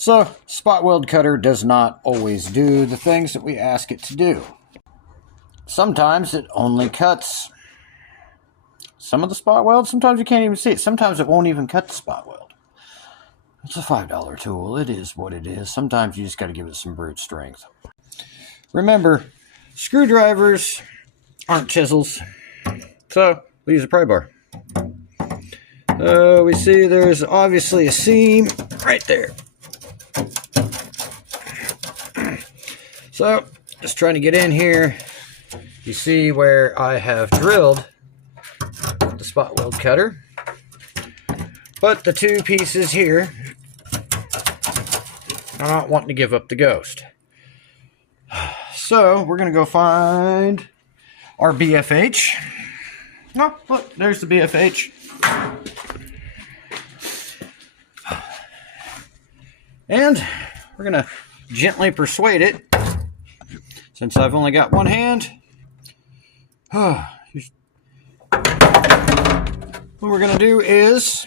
So, spot weld cutter does not always do the things that we ask it to do. Sometimes it only cuts some of the spot weld. Sometimes you can't even see it. Sometimes it won't even cut the spot weld. It's a $5 tool. It is what it is. Sometimes you just got to give it some brute strength. Remember, screwdrivers aren't chisels. So, we use a pry bar. We see there's obviously a seam right there. So, just trying to get in here. You see where I have drilled the spot weld cutter. But the two pieces here are not wanting to give up the ghost. So, we're going to go find our BFH. Oh, look, there's the BFH. And we're going to gently persuade it. Since I've only got one hand, what we're going to do is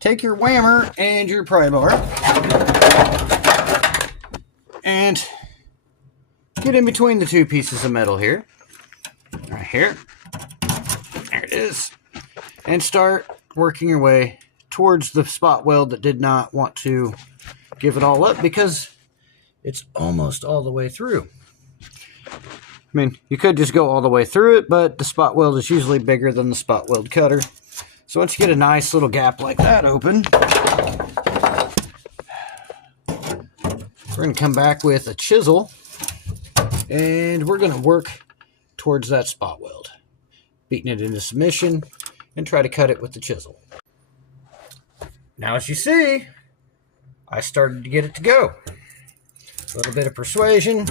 take your whammer and your pry bar and get in between the two pieces of metal here. Right here. There it is. And start working your way towards the spot weld that did not want to give it all up because it's almost all the way through. I mean, you could just go all the way through it, but the spot weld is usually bigger than the spot weld cutter. So once you get a nice little gap like that open, we're going to come back with a chisel and we're going to work towards that spot weld, beating it into submission and try to cut it with the chisel. Now, as you see, I started to get it to go. A little bit of persuasion.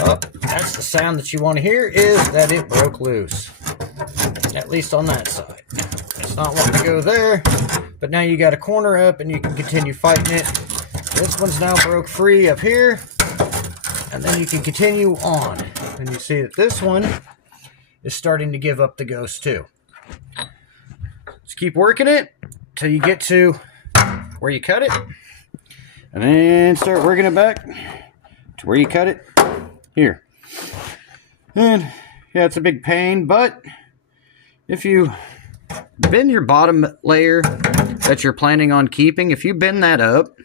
Oh, that's the sound that you want to hear, is that it broke loose. At least on that side. It's not wanting to go there, but now you got a corner up and you can continue fighting it. This one's now broke free up here, and then you can continue on. And you see that this one is starting to give up the ghost too. Just keep working it till you get to where you cut it. And then start working it back to where you cut it here. And yeah, it's a big pain, but if you bend your bottom layer that you're planning on keeping, if you bend that up,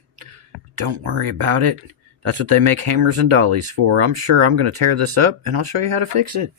don't worry about it. That's what they make hammers and dollies for. I'm sure I'm going to tear this up and I'll show you how to fix it.